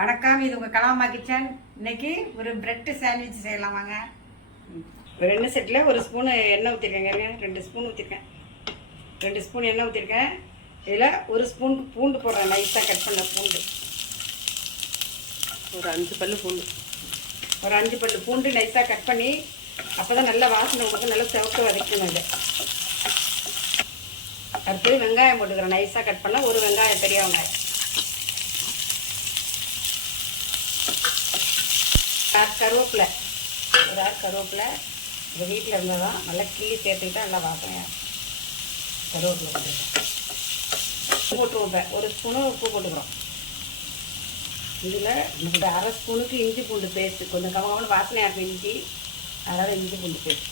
வணக்கம், இது உங்கள் கலாமா கிச்சன். இன்னைக்கு ஒரு பிரெட் சாண்ட்விச் செய்யலாம் வாங்க. ஒரு எண்ணெய் செட்டில் ஒரு ஸ்பூனு எண்ணெய் ஊற்றிருக்கேங்க. 2 ஸ்பூன் ஊற்றிருக்கேன். 2 ஸ்பூன் எண்ணெய் ஊற்றிருக்கேன். இதில் ஒரு ஸ்பூன் பூண்டு போடுறேன், நைஸாக கட் பண்ண பூண்டு. ஒரு 5 பல்லு பூண்டு. ஒரு 5 பல்லு பூண்டு நைஸாக கட் பண்ணி, அப்போ தான் நல்லா வாசனை உங்களுக்கு நல்லா சிவக்க வதக்கணும். இது அடுத்து வெங்காயம் போட்டுக்கிறேன். நைஸாக கட் பண்ண ஒரு வெங்காயம், பெரிய வெங்காயம். கருவேப்பிலை, ஒரு கருவேப்பிலை. எங்கள் வீட்டில் இருந்தால் தான் நல்லா கிள்ளி சேர்த்துக்கிட்டா நல்லா வாசனை. கருவேப்பிலை போட்டு வைப்பேன். ஒரு ஸ்பூனு உப்பு போட்டுக்கிறோம். இதில் நமக்கு 1/2 ஸ்பூனுக்கு இஞ்சி பூண்டு பேஸ்ட்டு, கொஞ்சம் கவனமான வாசனையாக இருக்கும் இஞ்சி, அதனால் இஞ்சி பூண்டு பேஸ்ட்.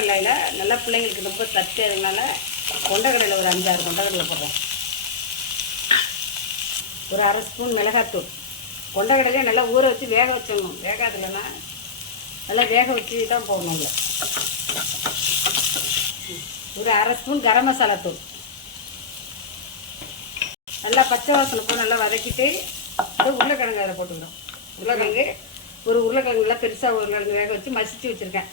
கடலையில் நல்லா பிள்ளைங்களுக்கு ரொம்ப சத்து, அதனால கொண்டக்கடலை ஒரு 5-6 கொண்டக்கடலை போடுறேன். ஒரு 1/2 ஸ்பூன் மிளகாத்தூள். கொண்டக்கடலையே நல்லா ஊற வச்சு வேக வச்சிடணும். வேகாதுலன்னா நல்லா வேக வச்சு தான் போடணும். இல்லை ஒரு 1/2 ஸ்பூன் கரம் மசாலா தூள். நல்லா பச்சை வாசனை போய் நல்லா வதக்கிட்டு உருளைக்கிழங்கு அதில் போட்டுக்கிறோம். உருளைக்கிழங்கு ஒரு உருளைக்கிழங்கு நல்லா பெருசாக உருளைக்கிழங்கு வேக வச்சு மசிச்சு வச்சுருக்கேன்.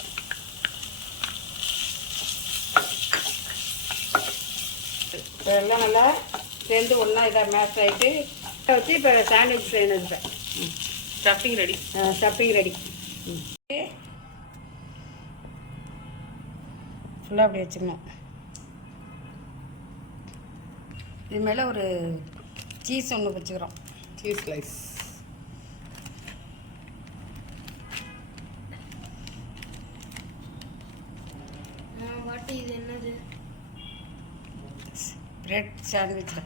எல்லாம் நல்லா சேர்ந்து ஒன்றா இதாக மேஷ் ஆகிட்டு வச்சு இப்போ சாண்ட்விச் செய்யணும். இப்போ ஸ்டஃபிங் ரெடி. Stuffing ready. ஃபுல்லாக அப்படி வச்சுக்கணும். இது மேலே ஒரு சீஸ் ஒன்று வச்சுக்கிறோம். Cheese slice. இது என்னது? பிரெட் சாண்ட்விச்சில்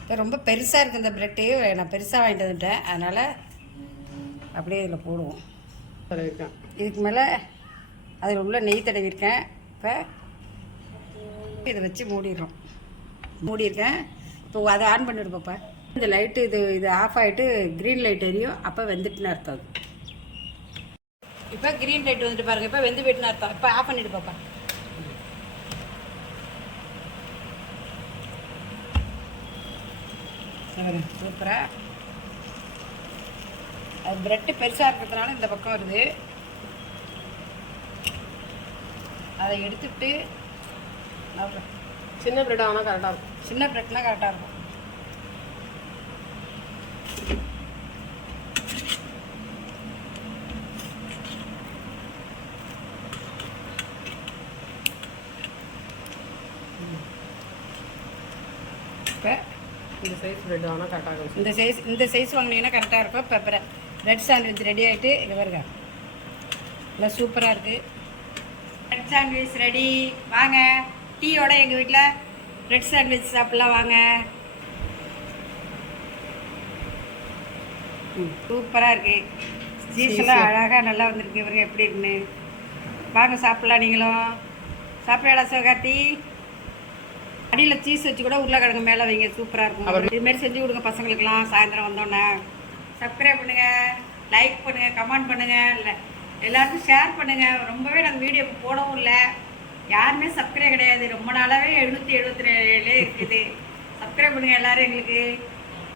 இப்போ ரொம்ப பெருசாக இருக்குது இந்த பிரெட்டு. நான் பெருசாக வாங்கிட்டு வந்துட்டேன், அதனால் அப்படியே இதில் போடுவோம். இதுக்கு மேலே அதில் உள்ள நெய் தடவிருக்கேன். இப்போ இதை வச்சு மூடியிருக்கேன். இப்போ அதை ஆன் பண்ணிவிடு பாப்பா. இந்த லைட்டு இது ஆஃப் ஆகிட்டு க்ரீன் லைட் எரியும், அப்போ வெந்துட்டுன்னு அர்த்தம். அது இப்போ க்ரீன் லைட் வந்துட்டு பாருங்கள். இப்போ வெந்து போயிட்டுன்னு அர்த்தம். இப்போ ஆஃப் பண்ணிவிடு பாப்பா. சூப்பராக. அது பிரெட்டு பெருசாக இருக்கிறதுனால இந்த பக்கம் வருது. அதை எடுத்துட்டு சின்ன பிரெட் ஆனால் கரெக்டாக இருக்கும். சின்ன பிரெட்லாம் கரெக்டாக இருக்கும். இப்போ இந்த சைஸ் பிரெட் ஆனால் கரெக்டாக இருக்கும். இந்த சைஸ் வாங்கினீங்கன்னா கரெக்டாக இருக்கும். இப்போ பிரெட் சாண்ட்விச் ரெடி ஆகிட்டு இது வருங்க. நல்லா சூப்பராக இருக்குது. Bread sandwich ready. வாங்க, டீயோட எங்கள் வீட்டில் பிரெட் சாண்ட்விச் சாப்பிட்லாம் வாங்க. சூப்பராக இருக்குது. சீஸ்லாம் அழகாக நல்லா வந்திருக்கு. இவருங்க எப்படி இருக்குன்னு வாங்க சாப்பிட்லாம். நீங்களும் சாப்பிடா சிவகார்த்தி. அடியில் சீஸ் வச்சு கூட உருளைக்கிழங்கு மேலே வைங்க, சூப்பராக இருக்கும். இதுமாரி செஞ்சு கொடுங்க பசங்களுக்கெல்லாம். சாயந்தரம் வந்தோன்னே சப்ஸ்கிரைப் பண்ணுங்கள், லைக் பண்ணுங்கள், கமெண்ட் பண்ணுங்கள், இல்லை எல்லாருக்கும் ஷேர் பண்ணுங்கள். ரொம்பவே நாங்கள் வீடியோ போடவும் இல்லை, யாருமே சப்ஸ்கிரைப் கிடையாது. ரொம்ப நாளாகவே 777 இருக்குது. சப்ஸ்கிரைப் பண்ணுங்கள் எல்லோரும் எங்களுக்கு.